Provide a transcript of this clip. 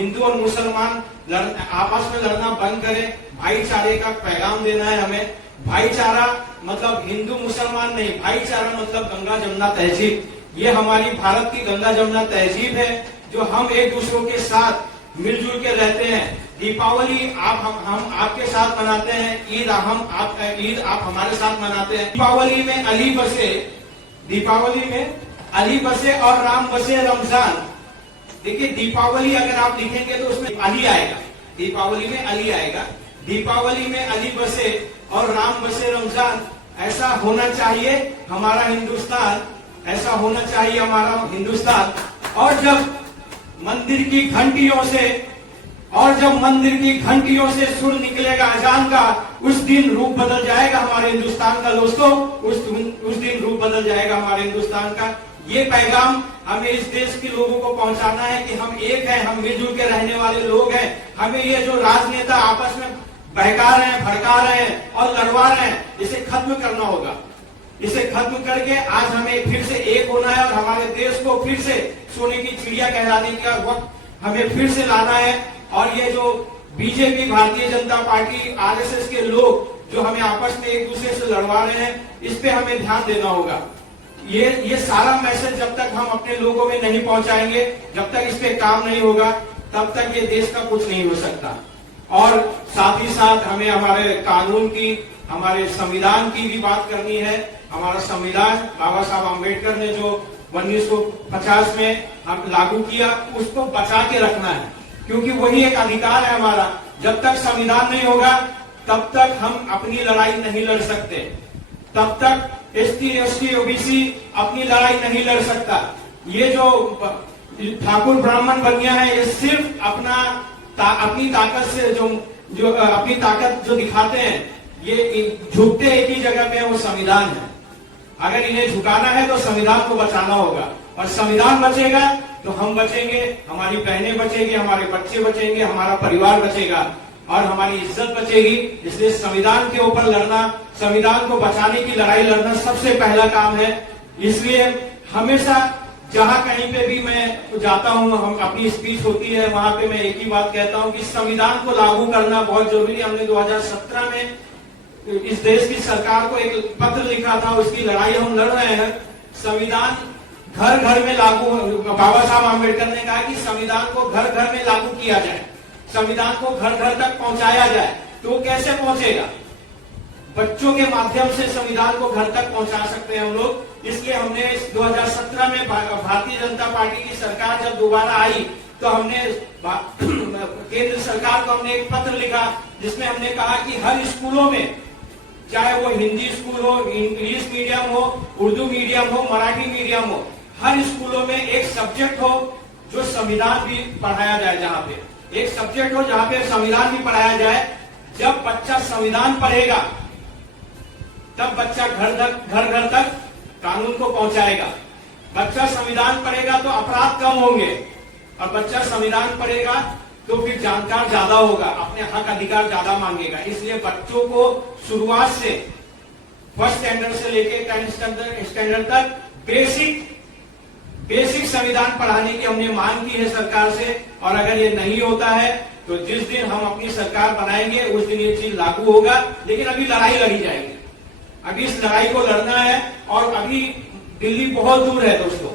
हिंदू और मुसलमान आपस में लड़ना बंद करें, भाईचारे का पैगाम देना है हमें। भाईचारा मतलब हिंदू मुसलमान नहीं, भाईचारा मतलब गंगा जमुना तहजीब। ये हमारी भारत की गंगा जमुना तहजीब है जो हम एक दूसरों के साथ मिलजुल के रहते हैं। दीपावली हम आपके साथ मनाते हैं, ईद आप हमारे साथ मनाते हैं। दीपावली में अली बसे और राम बसे रमजान। देखिए दीपावली अगर आप लिखेंगे तो उसमें अली आएगा, दीपावली में अली आएगा। दीपावली में अली बसे और राम बसे रमजान। ऐसा होना चाहिए हमारा हिंदुस्तान, ऐसा होना चाहिए हमारा हिंदुस्तान। और जब मंदिर की घंटियों से सुर निकलेगा अजान का, उस दिन रूप बदल जाएगा हमारे हिंदुस्तान का दोस्तों, उस दिन रूप बदल जाएगा हमारे हिंदुस्तान का। ये पैगाम हमें इस देश के लोगों को पहुंचाना है कि हम एक हैं, हम मिलजुल के रहने वाले लोग हैं। हमें ये जो राजनेता आपस में बहका रहे हैं, भड़का रहे हैं और लड़वा रहे हैं, इसे खत्म करना होगा। इसे खत्म करके आज हमें फिर से एक होना है और हमारे देश को फिर से सोने की चिड़िया कहलाने का वक्त हमें फिर से लाना है। और ये जो BJP, Bharatiya Janata party, RSS के लोग जो हमें आपस में एक दूसरे से लड़वा रहे हैं, इस पे हमें ध्यान देना होगा। ये सारा मैसेज जब तक हम अपने लोगों में नहीं पहुंचाएंगे, जब तक इस पे काम नहीं होगा, तब तक ये देश का कुछ नहीं हो सकता। और साथ ही साथ हमें हमारे कानून की, हमारे संविधान की भी बात करनी है। हमारा संविधान बाबा साहब आम्बेडकर ने जो 1950 में हम लागू किया, उसको बचा के रखना है, क्योंकि वही एक अधिकार है हमारा। जब तक संविधान नहीं होगा तब तक हम अपनी लड़ाई नहीं लड़ सकते, तब तक एसटी, एसटी, ओबीसी अपनी लड़ाई नहीं लड़ सकता। ये जो ठाकुर ब्राह्मण बन गया है, ये सिर्फ अपनी ताकत से जो अपनी ताकत जो दिखाते हैं, ये झुकते एक ही जगह पे, वो संविधान है। अगर इन्हें झुकाना है तो संविधान को बचाना होगा, और संविधान बचेगा तो हम बचेंगे, हमारी बहनें बचेंगी, हमारे बच्चे बचेंगे, हमारा परिवार बचेगा और हमारी इज्जत बचेगी। इसलिए संविधान के ऊपर लड़ना, संविधान को बचाने की लड़ाई लड़ना सबसे पहला काम है। इसलिए हमेशा जहां कहीं पे भी मैं जाता हूं, हम अपनी स्पीच होती है, वहां पे मैं एक ही बात कहता हूं कि संविधान को लागू करना बहुत जरूरी है। हमने 2017 में इस देश की सरकार को एक पत्र लिखा था, उसकी लड़ाई हम लड़ रहे हैं। संविधान घर घर में लागू, बाबा साहब आम्बेडकर ने कहा कि संविधान को घर घर में लागू किया जाए, संविधान को घर घर तक पहुंचाया जाए। तो कैसे पहुंचेगा? बच्चों के माध्यम से संविधान को घर तक पहुंचा सकते हैं हम लोग। इसलिए हमने 2017 में भारतीय जनता पार्टी की सरकार जब दोबारा आई तो हमने केंद्र सरकार को हमने एक पत्र लिखा, जिसमें हमने कहा कि हर स्कूलों में, चाहे वो हिंदी स्कूल हो, इंग्लिश मीडियम हो, उर्दू मीडियम हो, मराठी मीडियम हो, हर स्कूलों में एक सब्जेक्ट हो जो संविधान भी पढ़ाया जाए, जहाँ पे एक सब्जेक्ट हो जहाँ पे संविधान भी पढ़ाया जाए। जब बच्चा संविधान पढ़ेगा तब बच्चा घर घर तक कानून को पहुंचाएगा। बच्चा संविधान पढ़ेगा तो अपराध कम होंगे, और बच्चा संविधान पढ़ेगा तो फिर जानकार ज्यादा होगा, अपने हक अधिकार ज्यादा मांगेगा। इसलिए बच्चों को शुरुआत से, फर्स्ट स्टैंडर्ड से लेके 10th स्टैंडर्ड तक बेसिक संविधान पढ़ाने की हमने मांग की है सरकार से। और अगर ये नहीं होता है तो जिस दिन हम अपनी सरकार बनाएंगे उस दिन ये चीज लागू होगा। लेकिन अभी लड़ाई लड़ी जाएगी, अभी इस लड़ाई को लड़ना है, और अभी दिल्ली बहुत दूर है दोस्तों।